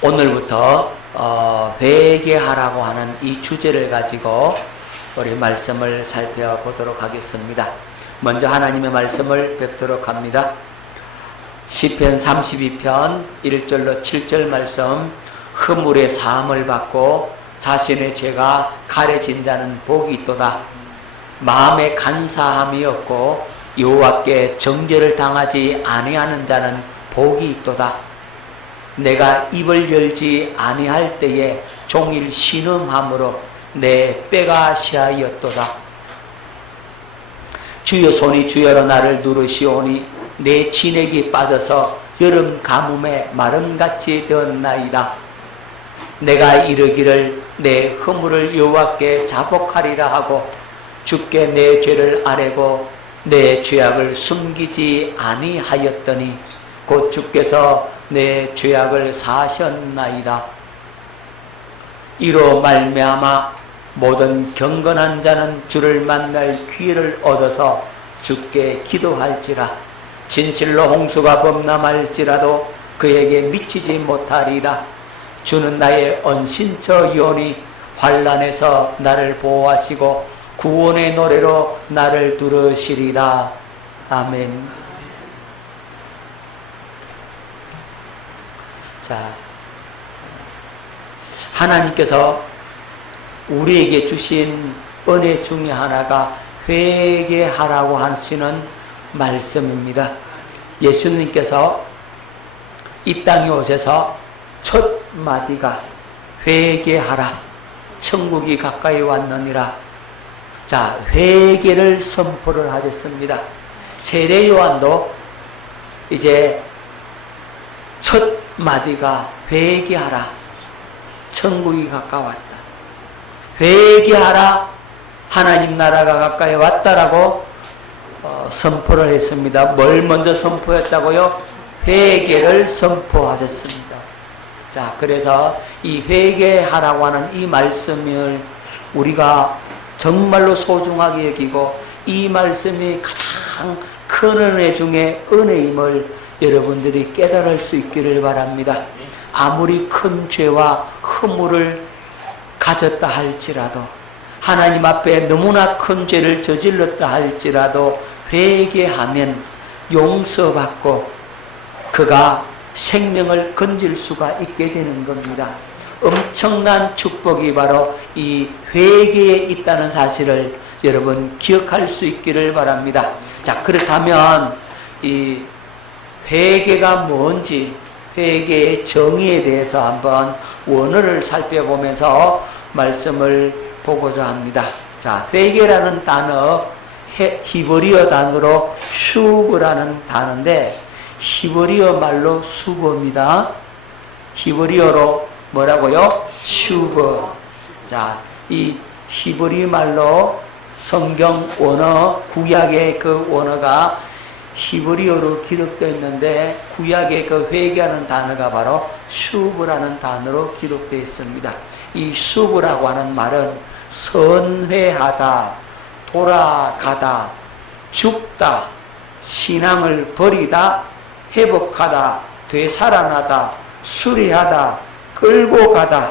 오늘부터 회개하라고 하는 이 주제를 가지고 우리 말씀을 살펴보도록 하겠습니다. 먼저 하나님의 말씀을 뵙도록 합니다. 시편 32편 1절로 7절 말씀. 허물의 사함을 받고 자신의 죄가 가려진 자는 복이 있도다. 마음에 간사함이 없고 여호와께 정죄를 당하지 아니하는 자는 복이 있도다. 내가 입을 열지 아니할 때에 종일 신음함으로 내 뼈가 시하였도다. 주여 손이 주여로 나를 누르시오니 내 진액이 빠져서 여름 가뭄에 마름같이 되었나이다. 내가 이르기를 내 허물을 여호와께 자복하리라 하고 주께 내 죄를 아뢰고 내 죄악을 숨기지 아니하였더니 곧 주께서 내 죄악을 사하셨나이다. 이로 말미암아 모든 경건한 자는 주를 만날 기회를 얻어서 주께 기도할지라. 진실로 홍수가 범람할지라도 그에게 미치지 못하리라. 주는 나의 언신처이오니 환난에서 나를 보호하시고 구원의 노래로 나를 들으시리라. 아멘. 자, 하나님께서 우리에게 주신 은혜 중에 하나가 회개하라고 하시는 말씀입니다. 예수님께서 이 땅에 오셔서 첫 마디가 회개하라, 천국이 가까이 왔느니라. 자, 회개를 선포를 하셨습니다. 세례 요한도 이제 첫 마디가 회개하라, 천국이 가까웠다. 회개하라, 하나님 나라가 가까이 왔다라고 선포를 했습니다. 뭘 먼저 선포했다고요? 회개를 선포하셨습니다. 자, 그래서 이 회개하라고 하는 이 말씀을 우리가 정말로 소중하게 여기고 이 말씀이 가장 큰 은혜 중에 은혜임을 여러분들이 깨달을 수 있기를 바랍니다. 아무리 큰 죄와 허물을 가졌다 할지라도, 하나님 앞에 너무나 큰 죄를 저질렀다 할지라도 회개하면 용서받고 그가 생명을 건질 수가 있게 되는 겁니다. 엄청난 축복이 바로 이 회개에 있다는 사실을 여러분 기억할 수 있기를 바랍니다. 자, 그렇다면 이 회개가 뭔지, 회개의 정의에 대해서 한번 원어를 살펴보면서 말씀을 보고자 합니다. 자, 회개라는 단어, 히브리어 단어로 슈브라는 단어인데 히브리어 말로 수고입니다. 히브리어로 뭐라고요? 슈브. 자, 이 히브리 말로 성경 원어, 구약의 그 원어가 히브리어로 기록되어 있는데 구약의 그 회개하는 단어가 바로 슈브라는 단어로 기록되어 있습니다. 이 슈브라고 하는 말은 선회하다, 돌아가다, 죽다, 신앙을 버리다, 회복하다, 되살아나다, 수리하다, 끌고 가다,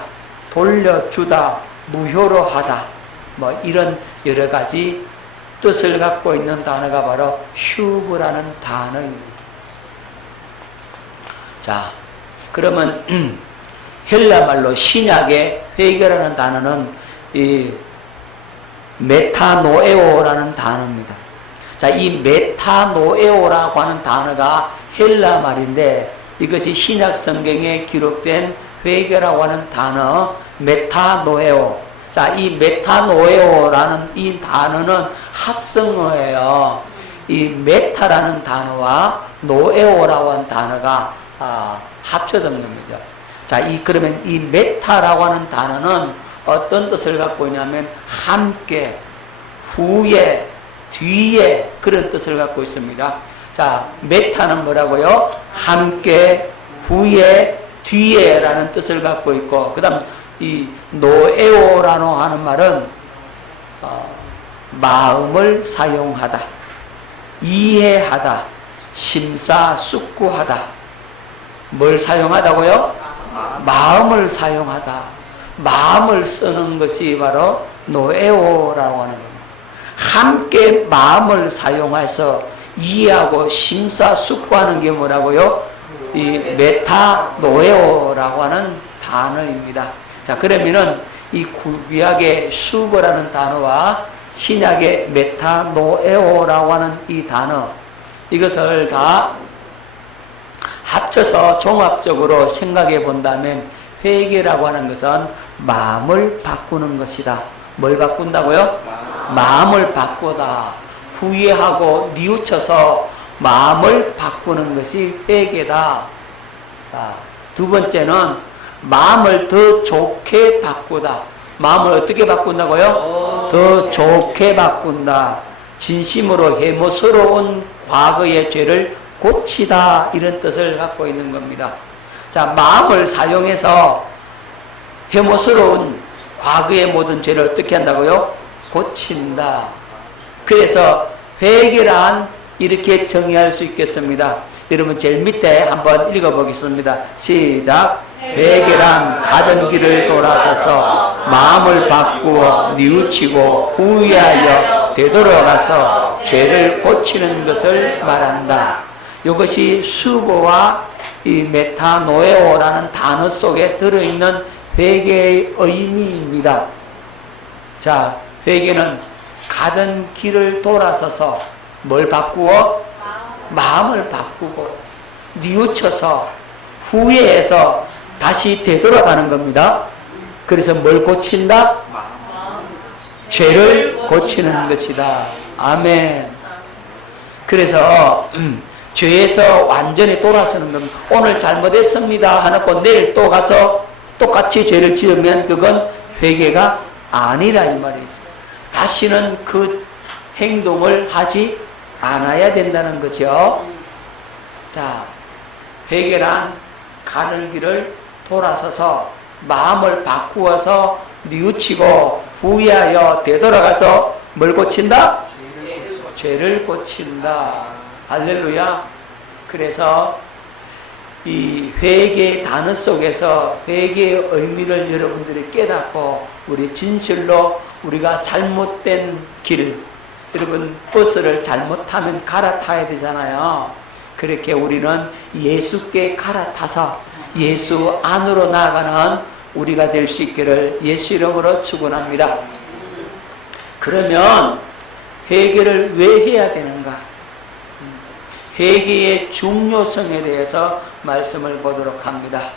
돌려주다, 무효로 하다, 뭐 이런 여러 가지 뜻을 갖고 있는 단어가 바로 슈브라는 단어입니다. 자, 그러면 헬라말로 신약의 회개라는 단어는 이 메타노에오라는 단어입니다. 자, 이 메타노에오라고 하는 단어가 헬라 말인데 이것이 신약 성경에 기록된 회개라고 하는 단어 메타노에오. 자, 이 메타노에오라는 이 단어는 합성어예요. 이 메타라는 단어와 노에오라고 하는 단어가 합쳐진 겁니다. 자, 그러면 이 메타라고 하는 단어는 어떤 뜻을 갖고 있냐면 함께, 후에, 뒤에 그런 뜻을 갖고 있습니다. 자, 메타는 뭐라고요? 함께, 후에, 뒤에라는 뜻을 갖고 있고, 그 다음 이 노에오라고 하는 말은 마음을 사용하다, 이해하다, 심사숙고하다. 뭘 사용하다고요? 마음을 사용하다. 마음을 쓰는 것이 바로 노에오라고 하는 겁니다. 함께 마음을 사용해서 이해하고 심사숙고하는 게 뭐라고요? 이 메타노에오라고 하는 단어입니다. 자, 그러면은 이 구약의 수고라는 단어와 신약의 메타노에오라고 하는 이 단어, 이것을 다 합쳐서 종합적으로 생각해 본다면 회개라고 하는 것은 마음을 바꾸는 것이다. 뭘 바꾼다고요? 마음을 바꾸다. 후회하고 뉘우쳐서 마음을 바꾸는 것이 회개다. 자, 두 번째는 마음을 더 좋게 바꾸다. 마음을 어떻게 바꾼다고요? 더 좋게 바꾼다. 진심으로 해모스러운 과거의 죄를 고치다. 이런 뜻을 갖고 있는 겁니다. 자, 마음을 사용해서 해모스러운 과거의 모든 죄를 어떻게 한다고요? 고친다. 그래서 회개란 이렇게 정의할 수 있겠습니다. 여러분 제일 밑에 한번 읽어보겠습니다. 시작. 회개란 가던 길을 돌아서서 마음을 바꾸어 뉘우치고 후회하여 되돌아가서 죄를 고치는 것을 말한다. 이것이 수고와 이 메타노에오라는 단어 속에 들어있는 회개의 의미입니다. 자, 회개는 가던 길을 돌아서서 뭘 바꾸어? 마음을 바꾸고 뉘우쳐서 후회해서 다시 되돌아가는 겁니다. 그래서 뭘 고친다? 죄를 고치는 것이다. 아멘. 그래서 죄에서 완전히 돌아서는 겁니다. 오늘 잘못했습니다 하고 내일 또 가서 똑같이 죄를 지으면 그건 회개가 아니라 이 말이죠. 다시는 그 행동을 하지 않아야 된다는 거죠. 자, 회개란 가는 길을 돌아서서 마음을 바꾸어서 뉘우치고 후회하여 되돌아가서 뭘 고친다? 죄를 고친다. 할렐루야. 그래서 이 회개의 단어 속에서 회개의 의미를 여러분들이 깨닫고 우리 진실로 우리가 잘못된 길, 여러분 버스를 잘못하면 갈아타야 되잖아요. 그렇게 우리는 예수께 갈아타서 예수 안으로 나아가는 우리가 될 수 있기를 예수 이름으로 축원합니다. 그러면 회개를 왜 해야 되는가? 회개의 중요성에 대해서 말씀을 보도록 합니다.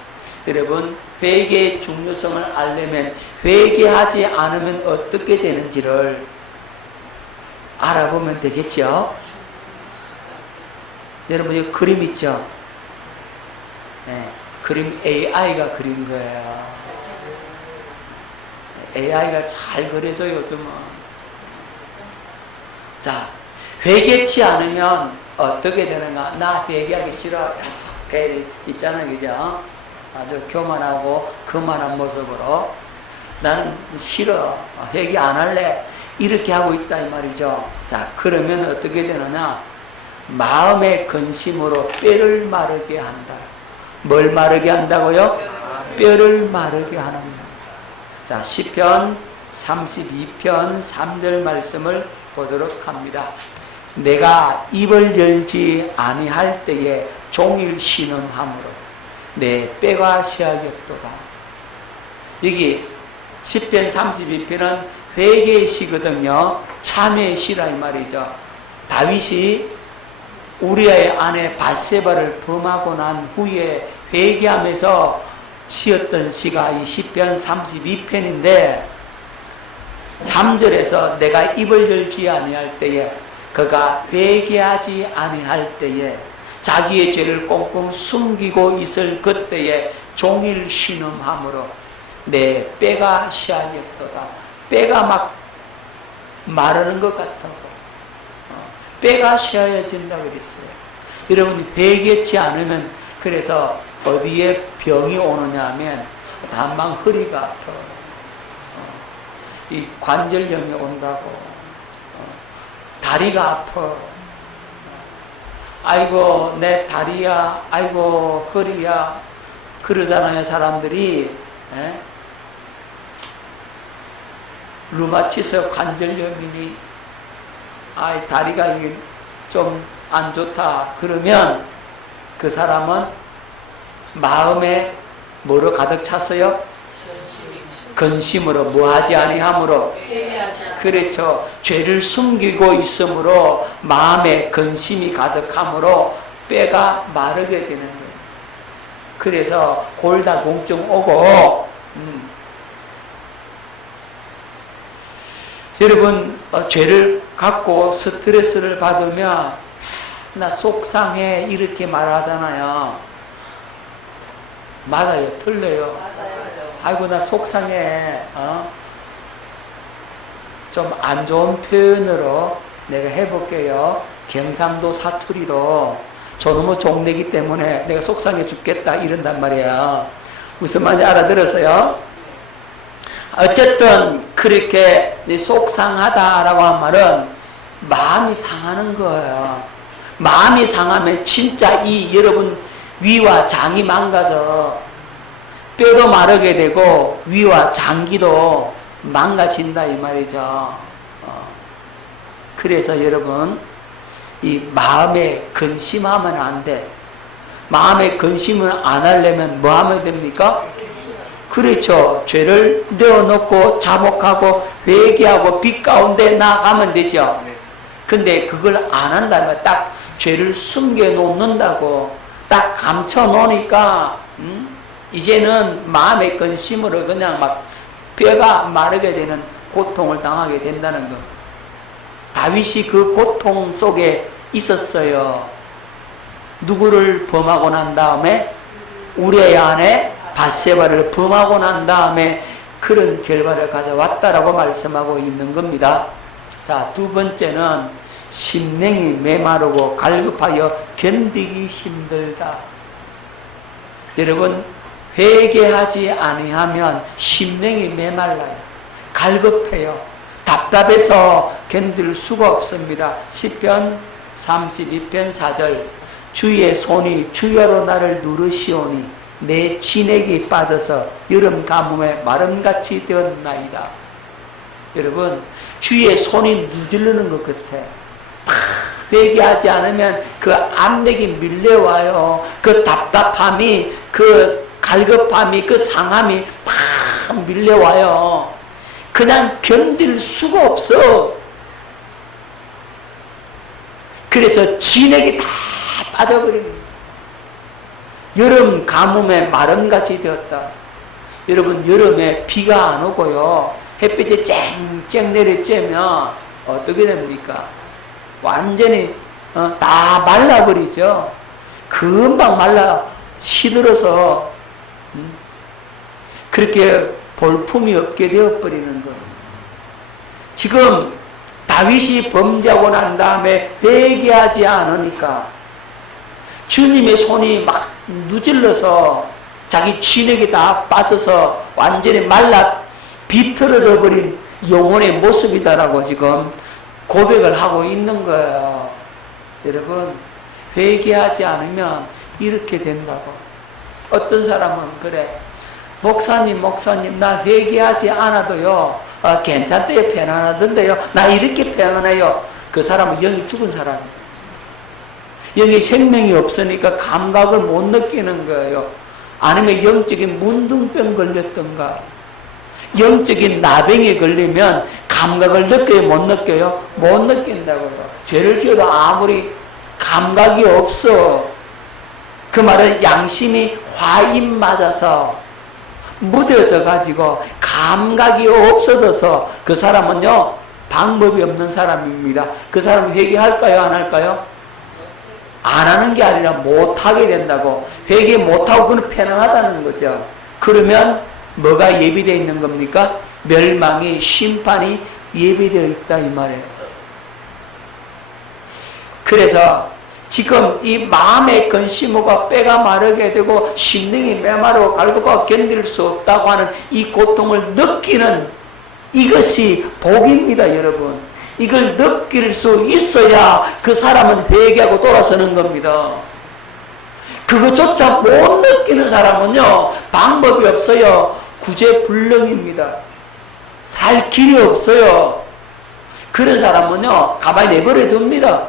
여러분, 회개의 중요성을 알려면 회개하지 않으면 어떻게 되는지를 알아보면 되겠죠? 여러분, 이 그림 있죠? 네, 그림 AI가 그린 거예요. AI가 잘 그려줘요, 요즘은. 자, 회개치 않으면 어떻게 되는가? 나 회개하기 싫어. 이렇게 있잖아요, 그죠? 아주 교만하고 거만한 모습으로 나는 싫어. 회개 안 할래. 이렇게 하고 있다 이 말이죠. 자, 그러면 어떻게 되느냐? 마음의 근심으로 뼈를 마르게 한다. 뭘 마르게 한다고요? 뼈를 마르게 하는 거예요. 자, 시편 32편 3절 말씀을 보도록 합니다. 내가 입을 열지 아니할 때에 종일 신음함으로 내 뼈가 she하겠도다. 여기 시편 32편은 회개의 시거든요. 참회의 시라 이 말이죠. 다윗이 우리아의 아내 밧세바를 범하고 난 후에 회개하면서 지었던 시가 이 시편 32편인데 3절에서 내가 입을 열지 아니할 때에 그가 회개하지 아니할 때에 자기의 죄를 꽁꽁 숨기고 있을 그때에 종일 신음함으로 내 뼈가 she하겠도다. 뼈가 막 마르는 것 같다고. 뼈가 she하여진다 그랬어요. 여러분이 회개치 않으면 그래서 어디에 병이 오느냐 하면 단방 허리가 아파. 이 관절염이 온다고. 다리가 아파. 아이고 내 다리야, 아이고 허리야. 그러잖아요, 사람들이. 에? 루마티스 관절염이니, 아이, 다리가 좀 안 좋다. 그러면 그 사람은 마음에 뭐로 가득 찼어요? 근심으로, 뭐하지 아니함으로. 그렇죠. 죄를 숨기고 있으므로 마음에 근심이 가득함으로 뼈가 마르게 되는 거예요. 그래서 골다공증 오고, 여러분, 죄를 갖고 스트레스를 받으면 나 속상해 이렇게 말하잖아요. 맞아요? 틀려요? 아이고 나 속상해. 좀 안 좋은 표현으로 내가 해볼게요. 경상도 사투리로 저놈의 종내기 때문에 내가 속상해 죽겠다 이런단 말이에요. 무슨 말인지 알아들었어요? 어쨌든 그렇게 속상하다라고 한 말은 마음이 상하는 거예요. 마음이 상하면 진짜 이 여러분 위와 장이 망가져 뼈도 마르게 되고 위와 장기도 망가진다 이 말이죠. 그래서 여러분 이 마음에 근심하면 안 돼. 마음에 근심을 안 하려면 뭐 하면 됩니까? 그렇죠. 죄를 내어놓고 자복하고 회개하고 빛 가운데 나가면 되죠. 근데 그걸 안 한다면 딱 죄를 숨겨 놓는다고 딱 감춰 놓으니까 이제는 마음의 근심으로 그냥 막 뼈가 마르게 되는 고통을 당하게 된다는 것. 다윗이 그 고통 속에 있었어요. 누구를 범하고 난 다음에 우리의 아내 바세바를 범하고 난 다음에 그런 결과를 가져왔다라고 말씀하고 있는 겁니다. 자, 두 번째는 심령이 메마르고 갈급하여 견디기 힘들다. 여러분 회개하지 아니하면 심령이 메말라요. 갈급해요. 답답해서 견딜 수가 없습니다. 시편 32편 4절 주의 손이 주여로 나를 누르시오니 내 진액이 빠져서 여름 가뭄에 마름같이 되었나이다. 여러분 주의 손이 누르는 것 같아. 막 회개하지 않으면 그 압력이 밀려와요. 그 답답함이 그 갈급함이 그 상함이 막 밀려와요. 그냥 견딜 수가 없어. 그래서 진액이 다 빠져버립니다. 여름 가뭄에 마름같이 되었다. 여러분 여름에 비가 안 오고요 햇빛이 쨍쨍 내리쬐면 어떻게 됩니까? 완전히 다 말라버리죠. 금방 말라 시들어서 그렇게 볼품이 없게 되어버리는 거예요. 지금 다윗이 범죄하고 난 다음에 회개하지 않으니까 주님의 손이 막 누질러서 자기 진액이 다 빠져서 완전히 말라 비틀어져 버린 영혼의 모습이다라고 지금 고백을 하고 있는 거예요. 여러분 회개하지 않으면 이렇게 된다고. 어떤 사람은 그래 목사님 나 회개하지 않아도요 괜찮대요. 편안하던데요. 나 이렇게 편안해요. 그 사람은 영이 죽은 사람이에요. 영이 생명이 없으니까 감각을 못 느끼는 거예요. 아니면 영적인 문둥병 걸렸던가 영적인 나병에 걸리면 감각을 느껴요? 못 느껴요? 못 느낀다고요. 죄를 지어도 아무리 감각이 없어. 그 말은 양심이 화인 맞아서 무뎌져 가지고 감각이 없어져서 그 사람은요 방법이 없는 사람입니다. 그 사람은 회개할까요? 안 할까요? 안 하는 게 아니라 못하게 된다고. 회개 못하고 그는 편안하다는 거죠. 그러면 뭐가 예비되어 있는 겁니까? 멸망이 심판이 예비되어 있다 이 말이에요. 그래서 지금 이 마음의 근심과 뼈가 마르게 되고 심령이 메마르고 갈급하고 견딜 수 없다고 하는 이 고통을 느끼는 이것이 복입니다 여러분. 이걸 느낄 수 있어야 그 사람은 회개하고 돌아서는 겁니다. 그것조차 못 느끼는 사람은요, 방법이 없어요. 구제불능입니다. 살 길이 없어요. 그런 사람은요, 가만히 내버려 둡니다.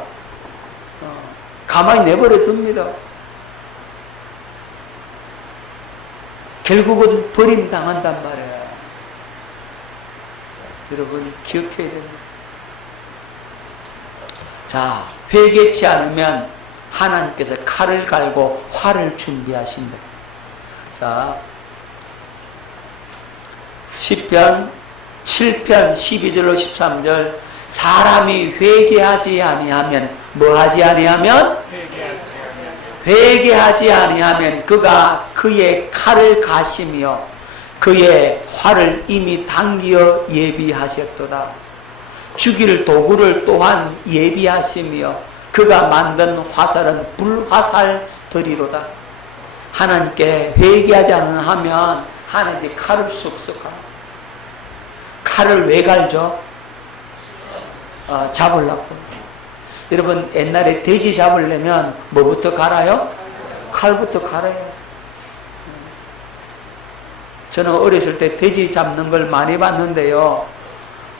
가만히 내버려 둡니다. 결국은 버림당한단 말이에요. 여러분, 기억해야 됩니다. 자, 회개치 않으면 하나님께서 칼을 갈고 활을 준비하신다. 자, 시편 7편 12절로 13절, 사람이 회개하지 아니하면 뭐하지 아니하면? 회개하지 아니하면 그가 그의 칼을 가시며 그의 활을 이미 당기어 예비하셨도다. 죽일 도구를 또한 예비하시며 그가 만든 화살은 불화살들이로다. 하나님께 회개하지 않으면 하나님께 칼을 쑥쑥 가요. 칼을 왜 갈죠? 잡으려고. 여러분, 옛날에 돼지 잡으려면 뭐부터 갈아요? 칼부터 갈아요. 저는 어렸을 때 돼지 잡는 걸 많이 봤는데요,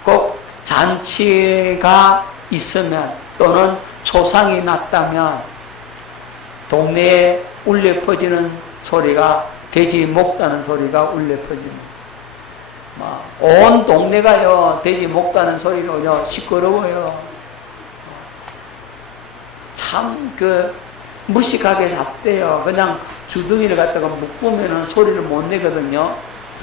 꼭 잔치가 있으면 또는 초상이 났다면 동네에 울려 퍼지는 소리가, 돼지 먹다는 소리가 울려 퍼집니다. 온 동네가요, 돼지 먹다는 소리로 시끄러워요. 참 무식하게 잡대요. 그냥 주둥이를 갖다가 묶으면 소리를 못 내거든요.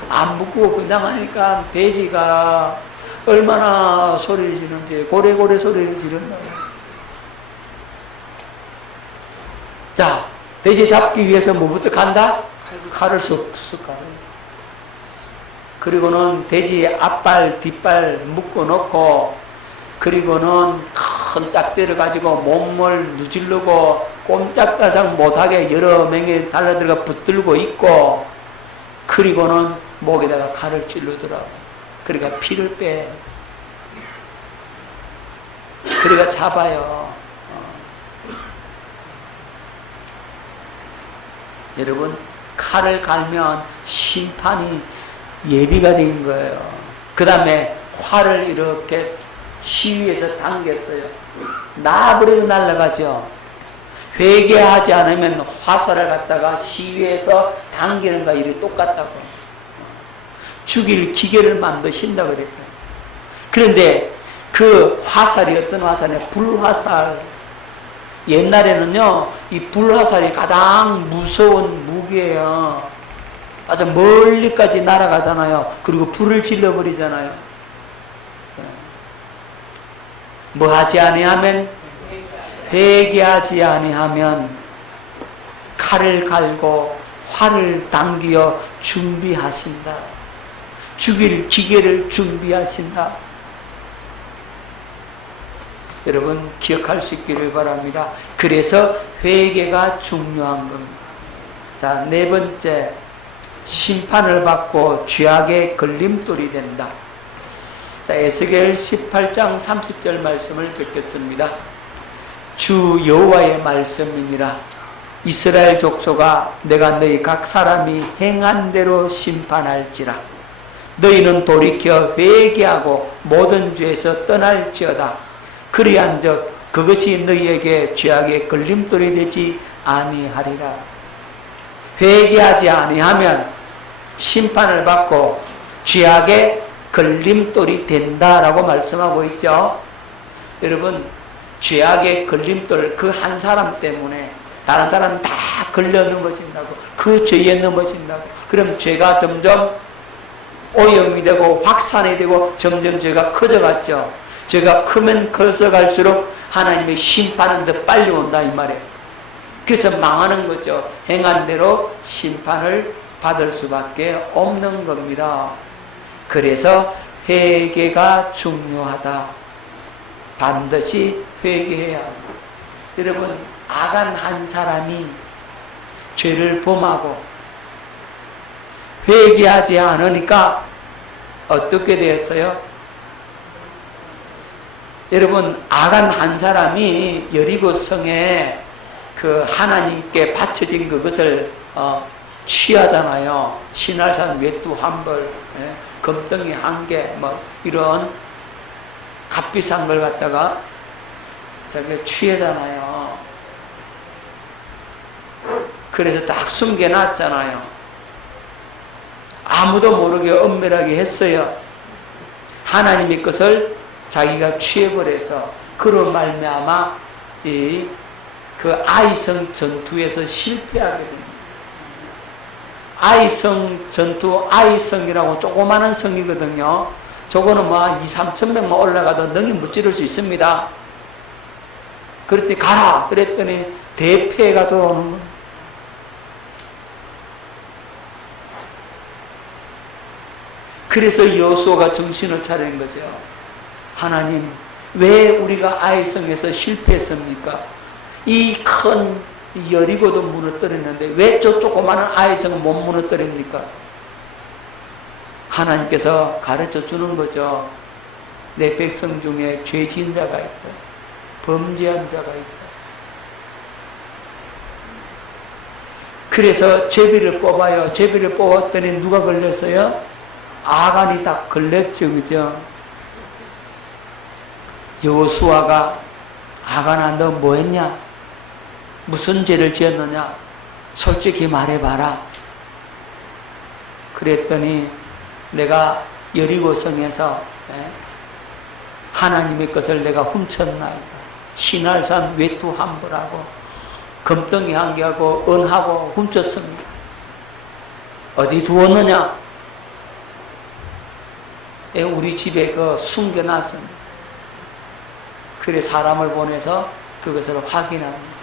안 묶고 그냥 하니까 돼지가 얼마나 소리를 지르는지, 고래고래 소리를 지른다고. 자, 돼지 잡기 위해서 뭐부터 간다? 칼을 쑥쑥 가요. 그리고는 돼지 앞발, 뒷발 묶어 놓고, 그리고는 큰 짝대를 가지고 몸을 누질르고 꼼짝달싹 못하게 여러 명이 달려들어가 붙들고 있고, 그리고는 목에다가 칼을 찔르더라고. 그러니까 피를 빼. 그러니까 잡아요. 여러분, 칼을 갈면 심판이 예비가 된 거예요. 그 다음에 활을 이렇게 시위에서 당겼어요. 나버리고 날아가죠. 회개하지 않으면 화살을 갖다가 시위에서 당기는 거 일이 똑같다고. 죽일 기계를 만드신다고 그랬잖아요. 그런데 그 화살이 어떤 화살이냐? 불화살. 옛날에는요, 이 불화살이 가장 무서운 무기예요. 아주 멀리까지 날아가잖아요. 그리고 불을 질러버리잖아요. 뭐 하지 아니하면? 회개하지 아니하면 칼을 갈고 활을 당기어 준비하신다. 죽일 기계를 준비하신다. 여러분, 기억할 수 있기를 바랍니다. 그래서 회개가 중요한 겁니다. 자, 네 번째, 심판을 받고 죄악의 걸림돌이 된다. 자, 에스겔 18장 30절 말씀을 듣겠습니다. 주 여호와의 말씀이니라. 이스라엘 족속아, 내가 너희 각 사람이 행한 대로 심판할지라. 너희는 돌이켜 회개하고 모든 죄에서 떠날지어다. 그리한즉 그것이 너희에게 죄악의 걸림돌이 되지 아니하리라. 회개하지 아니하면 심판을 받고 죄악의 걸림돌이 된다라고 말씀하고 있죠. 여러분, 죄악의 걸림돌, 그 한 사람 때문에 다른 사람 다 걸려 넘어진다고, 그 죄에 넘어진다고. 그럼 죄가 점점 오염이 되고 확산이 되고 점점 죄가 커져갔죠. 죄가 크면 커져갈수록 하나님의 심판은 더 빨리 온다 이 말이에요. 그래서 망하는 거죠. 행한 대로 심판을 받을 수밖에 없는 겁니다. 그래서 회개가 중요하다. 반드시 회개해야 합니다. 여러분, 악한 한 사람이 죄를 범하고 회개하지 않으니까 어떻게 되었어요? 여러분, 악한 한 사람이 여리고 성에 그 하나님께 바쳐진 그것을 취하잖아요. 신할산 외투 한 벌, 예? 금덩이 한 개, 뭐 이런 값비싼 걸 갖다가 저게 취하잖아요. 그래서 딱 숨겨놨잖아요. 아무도 모르게 엄밀하게 했어요. 하나님의 것을 자기가 취해버려서 그로 말미암아 그 아이성 전투에서 실패하게 됩니다. 아이성 전투, 아이성이라고 조그마한 성이거든요. 저거는 뭐 2,000~3,000 명만 올라가도 능히 무찌를 수 있습니다. 그랬더니 가라 그랬더니 대패가 들어오는 거예요. 그래서 여호수아가 정신을 차린 거죠. 하나님, 왜 우리가 아이성에서 실패했습니까? 이 큰 여리고도 무너뜨렸는데 왜 저 조그마한 아이성은 못 무너뜨립니까? 하나님께서 가르쳐 주는 거죠. 내 백성 중에 죄진 자가 있다. 범죄한 자가 있다. 그래서 제비를 뽑아요. 제비를 뽑았더니 누가 걸렸어요? 아간이 다 걸렸죠. 그죠? 여호수아가 아간아 너 뭐 했냐? 무슨 죄를 지었느냐? 솔직히 말해봐라. 그랬더니 내가 여리고 성에서 하나님의 것을 내가 훔쳤나이다. 신할산 외투 한 벌하고 금덩이 한 개하고 은하고 훔쳤습니다. 어디 두었느냐? 우리 집에 그 숨겨놨습니다. 그래 사람을 보내서 그것을 확인합니다.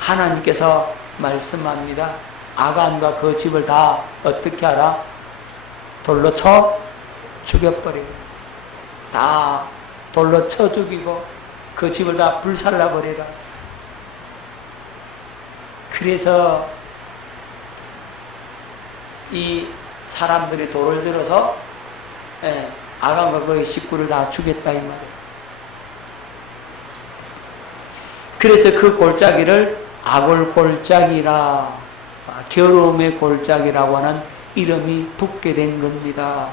하나님께서 말씀합니다. 아간과 그 집을 다 어떻게 하라? 돌로 쳐 죽여버리고 다 돌로 쳐 죽이고 그 집을 다 불살라버리라. 그래서 이 사람들이 돌을 들어서 아간과 그의 식구를 다 죽였다 이 말이에요. 그래서 그 골짜기를 아골골짜기라, 겨울의 골짜기라고 하는 이름이 붙게 된 겁니다.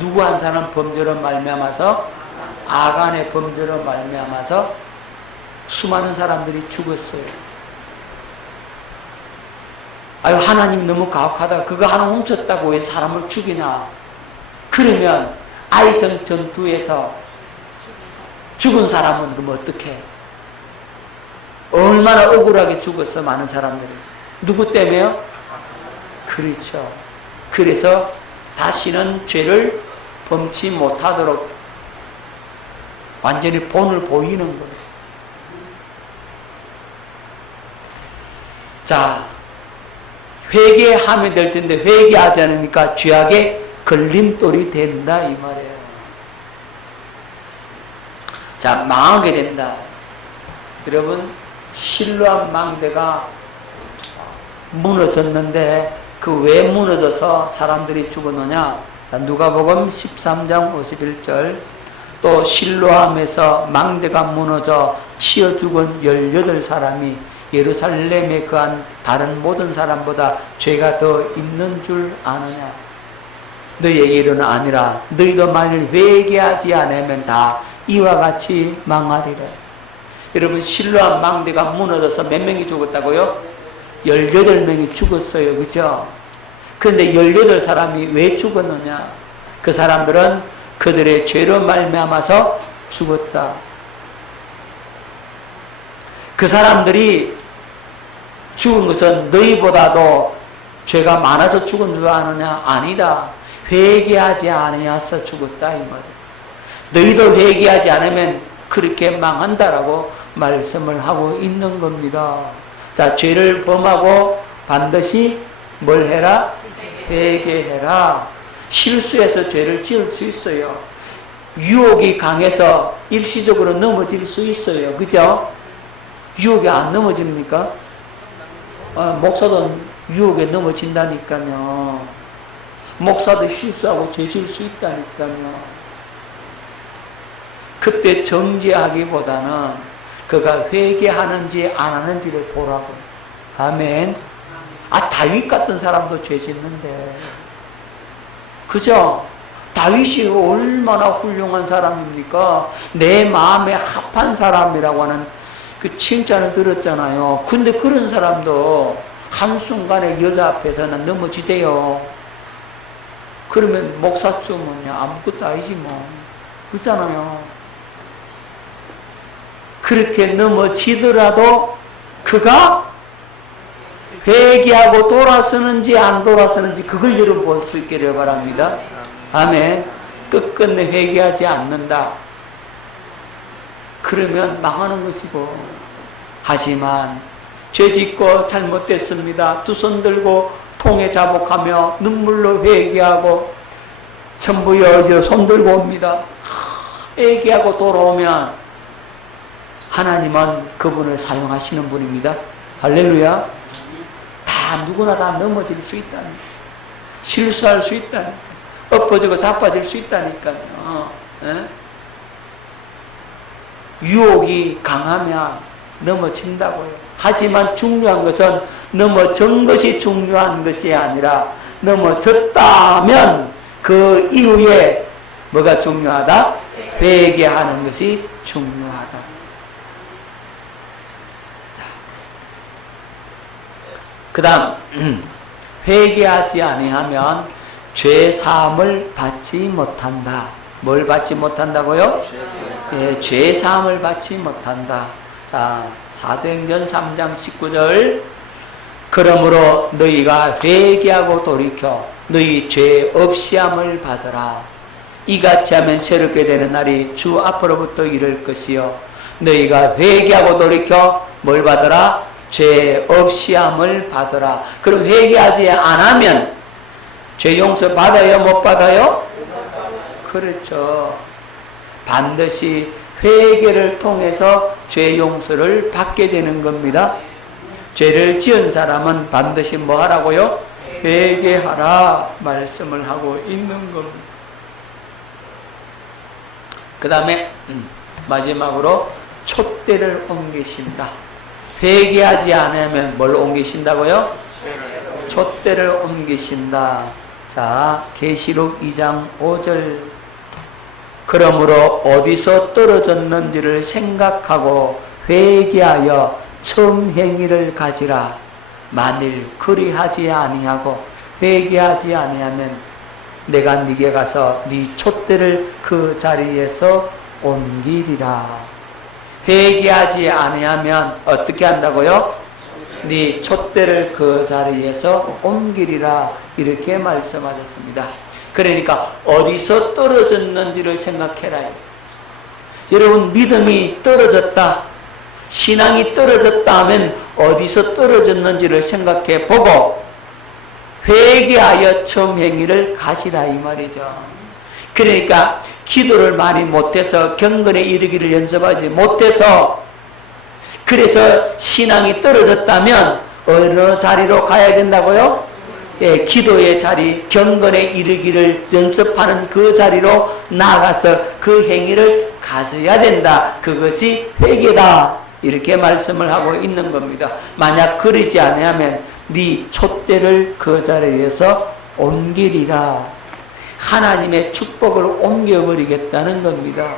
누구 한 사람 범죄로 말미암아서, 아간의 범죄로 말미암아서 수많은 사람들이 죽었어요. 아유 하나님 너무 가혹하다. 그거 하나 훔쳤다고 왜 사람을 죽이냐? 그러면 아이성 전투에서 죽은 사람은 그럼 어떻게? 얼마나 억울하게 죽었어 많은 사람들이. 누구 때문에요? 그렇죠. 그래서 다시는 죄를 범치 못하도록 완전히 본을 보이는 거예요. 자, 회개하면 될 텐데 회개하지 않으니까 죄악의 걸림돌이 된다 이 말이에요. 자, 망하게 된다. 여러분 실로암 망대가 무너졌는데 그 왜 무너져서 사람들이 죽었느냐? 누가복음 13장 51절 또 실로암에서 망대가 무너져 치어 죽은 18사람이 예루살렘에 거한 다른 모든 사람보다 죄가 더 있는 줄 아느냐? 너희에게 이르는 아니라 너희도 만일 회개하지 않으면 다 이와 같이 망하리라. 여러분 실로암 망대가 무너져서 몇 명이 죽었다고요? 18명이 죽었어요. 그죠? 그런데 18사람이 왜 죽었느냐? 그 사람들은 그들의 죄로 말미암아서 죽었다. 그 사람들이 죽은 것은 너희보다도 죄가 많아서 죽은 줄 아느냐? 아니다. 회개하지 않으면서 죽었다 이 말이에요. 너희도 회개하지 않으면 그렇게 망한다라고 말씀을 하고 있는 겁니다. 자, 죄를 범하고 반드시 뭘 해라? 회개해라. 실수해서 죄를 지을 수 있어요. 유혹이 강해서 일시적으로 넘어질 수 있어요. 그죠? 유혹이 안 넘어집니까? 목사도 유혹에 넘어진다니까요. 목사도 실수하고 죄 지을 수 있다니까요. 그때 정죄하기보다는 그가 회개하는지 안 하는지를 보라고. 아멘. 다윗 같은 사람도 죄 짓는데, 그죠? 다윗이 얼마나 훌륭한 사람입니까? 내 마음에 합한 사람이라고 하는 그 칭찬을 들었잖아요. 근데 그런 사람도 한순간에 여자 앞에서는 넘어지대요. 그러면 목사쯤은 아무것도 아니지 뭐. 그렇잖아요. 그렇게 넘어지더라도 그가 회개하고 돌아서는지 안 돌아서는지 그걸 여러분 볼 수 있기를 바랍니다. 아멘. 끝끝내 회개하지 않는다. 그러면 망하는 것이고, 하지만 죄짓고 잘못됐습니다. 두 손 들고 통에 자복하며 눈물로 회개하고 전부 여여 손 들고 옵니다. 회개하고 돌아오면 하나님은 그분을 사용하시는 분입니다. 할렐루야. 누구나 다 넘어질 수 있다니까. 실수할 수 있다니까. 엎어지고 자빠질 수 있다니까요. 유혹이 강하면 넘어진다고요. 하지만 중요한 것은 넘어진 것이 중요한 것이 아니라 넘어졌다면 그 이후에 뭐가 중요하다? 회개하는 것이 중요하다. 그 다음 회개하지 아니하면 죄사함을 받지 못한다. 뭘 받지 못한다고요? 죄사함을 받지 못한다. 자, 사도행전 3장 19절. 그러므로 너희가 회개하고 돌이켜 너희 죄 없이함을 받으라. 이같이 하면 새롭게 되는 날이 주 앞으로부터 이를 것이요 너희가 회개하고 돌이켜 뭘 받으라? 죄 없이함을 받으라. 그럼 회개하지 않으면 죄 용서 받아요? 못 받아요? 그렇죠. 반드시 회개를 통해서 죄 용서를 받게 되는 겁니다. 죄를 지은 사람은 반드시 뭐 하라고요? 회개하라 말씀을 하고 있는 겁니다. 그 다음에 마지막으로 촛대를 옮기신다. 회개하지 않으면 뭘 옮기신다고요? 촛대를 옮기신다. 자, 계시록 2장 5절. 그러므로 어디서 떨어졌는지를 생각하고 회개하여 처음 행위를 가지라. 만일 그리하지 아니하고 회개하지 아니하면 내가 네게 가서 네 촛대를 그 자리에서 옮기리라. 회개하지 아니하면 어떻게 한다고요? 네 촛대를 그 자리에서 옮기리라. 이렇게 말씀하셨습니다. 그러니까 어디서 떨어졌는지를 생각해라. 여러분 믿음이 떨어졌다, 신앙이 떨어졌다 하면 어디서 떨어졌는지를 생각해 보고 회개하여 처음 행위를 가시라 이 말이죠. 그러니까 기도를 많이 못해서 경건에 이르기를 연습하지 못해서 그래서 신앙이 떨어졌다면 어느 자리로 가야 된다고요? 기도의 자리, 경건에 이르기를 연습하는 그 자리로 나가서 그 행위를 가져야 된다. 그것이 회개다. 이렇게 말씀을 하고 있는 겁니다. 만약 그러지 않으면 네 촛대를 그 자리에서 옮기리라. 하나님의 축복을 옮겨버리겠다는 겁니다.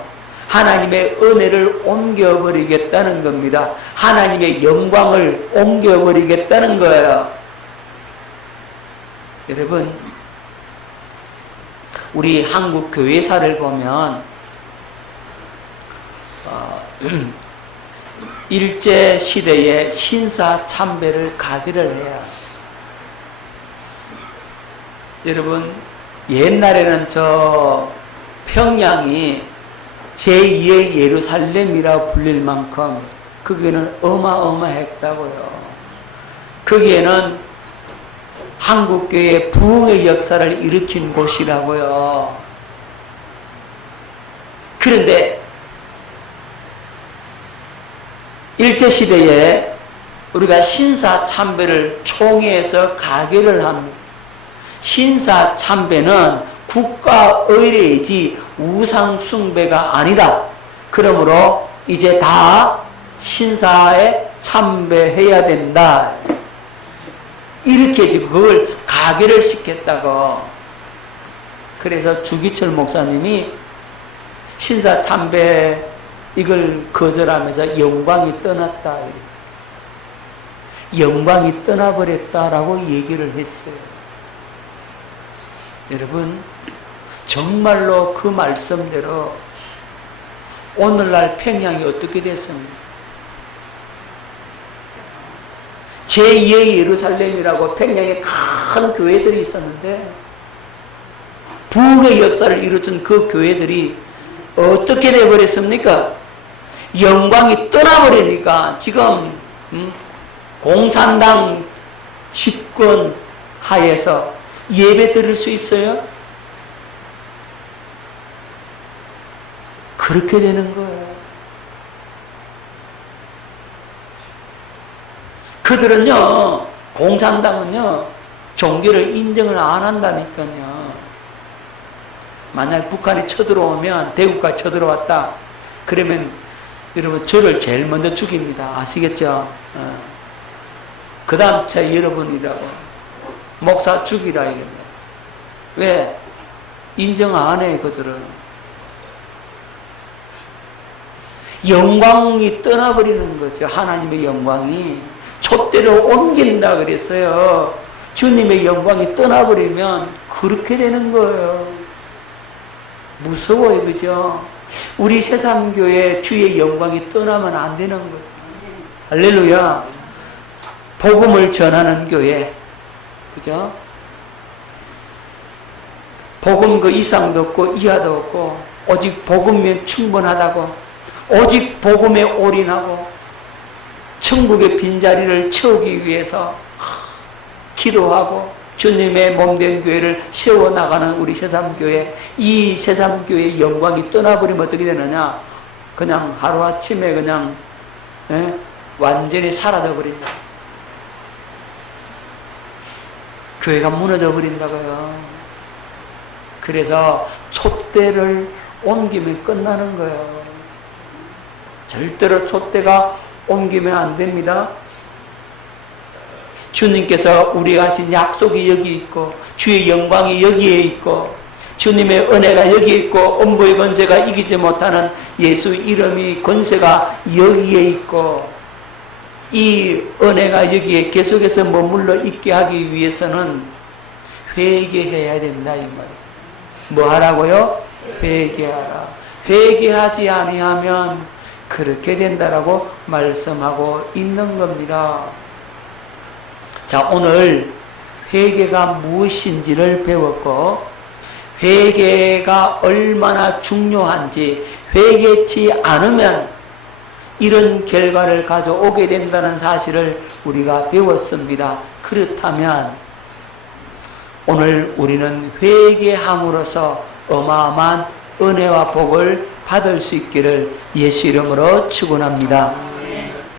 하나님의 은혜를 옮겨버리겠다는 겁니다. 하나님의 영광을 옮겨버리겠다는 거예요. 여러분, 우리 한국 교회사를 보면 일제 시대에 신사 참배를 가기를 해요. 여러분, 옛날에는 저 평양이 제2의 예루살렘이라 불릴 만큼 거기는 어마어마했다고요. 거기에는 한국교회의 부흥의 역사를 일으킨 곳이라고요. 그런데 일제시대에 우리가 신사참배를 총회에서 가결을 합니다. 신사참배는 국가 의례이지 우상숭배가 아니다. 그러므로 이제 다 신사에 참배해야 된다. 이렇게 지금 그걸 가결을 시켰다고. 그래서 주기철 목사님이 신사 참배 이걸 거절하면서 영광이 떠났다. 영광이 떠나버렸다라고 얘기를 했어요. 여러분, 정말로 그 말씀대로 오늘날 평양이 어떻게 됐습니까? 제2의 예루살렘이라고 평양에 큰 교회들이 있었는데 부흥의 역사를 이루던 그 교회들이 어떻게 돼버렸습니까? 영광이 떠나버리니까 지금 공산당 집권 하에서 예배 드릴 수 있어요? 그렇게 되는 거예요. 그들은요, 공산당은요, 종교를 인정을 안 한다니까요. 만약 북한이 쳐들어오면, 대구가 쳐들어왔다. 그러면 여러분 저를 제일 먼저 죽입니다. 아시겠죠? 그 다음 제 여러분이라고. 목사 죽이라 이겁니다. 왜? 인정 안 해, 그들은. 영광이 떠나버리는 거죠. 하나님의 영광이. 촛대를 옮긴다 그랬어요. 주님의 영광이 떠나버리면 그렇게 되는 거예요. 무서워요, 그죠? 우리 새삼교회 주의 영광이 떠나면 안 되는 거죠. 할렐루야. 복음을 전하는 교회, 그죠? 복음 그 이상도 없고 이하도 없고 오직 복음이면 충분하다고, 오직 복음에 올인하고 천국의 빈자리를 채우기 위해서 기도하고 주님의 몸된 교회를 세워나가는 우리 새삼교회, 이 새삼교회의 영광이 떠나버리면 어떻게 되느냐? 그냥 하루아침에 그냥 완전히 사라져버린다. 교회가 무너져 버린다고요. 그래서 촛대를 옮기면 끝나는 거예요. 절대로 촛대가 옮기면 안 됩니다. 주님께서 우리가 하신 약속이 여기 있고 주의 영광이 여기에 있고 주님의 은혜가 여기에 있고 음부의 권세가 이기지 못하는 예수 이름이 권세가 여기에 있고 이 은혜가 여기에 계속해서 머물러 있게 하기 위해서는 회개해야 된다 이 말이에요. 뭐 하라고요? 회개하라. 회개하지 아니하면 그렇게 된다라고 말씀하고 있는 겁니다. 자, 오늘 회개가 무엇인지를 배웠고 회개가 얼마나 중요한지, 회개치 않으면 이런 결과를 가져오게 된다는 사실을 우리가 배웠습니다. 그렇다면 오늘 우리는 회개함으로써 어마어마한 은혜와 복을 받을 수 있기를 예수 이름으로 축원합니다.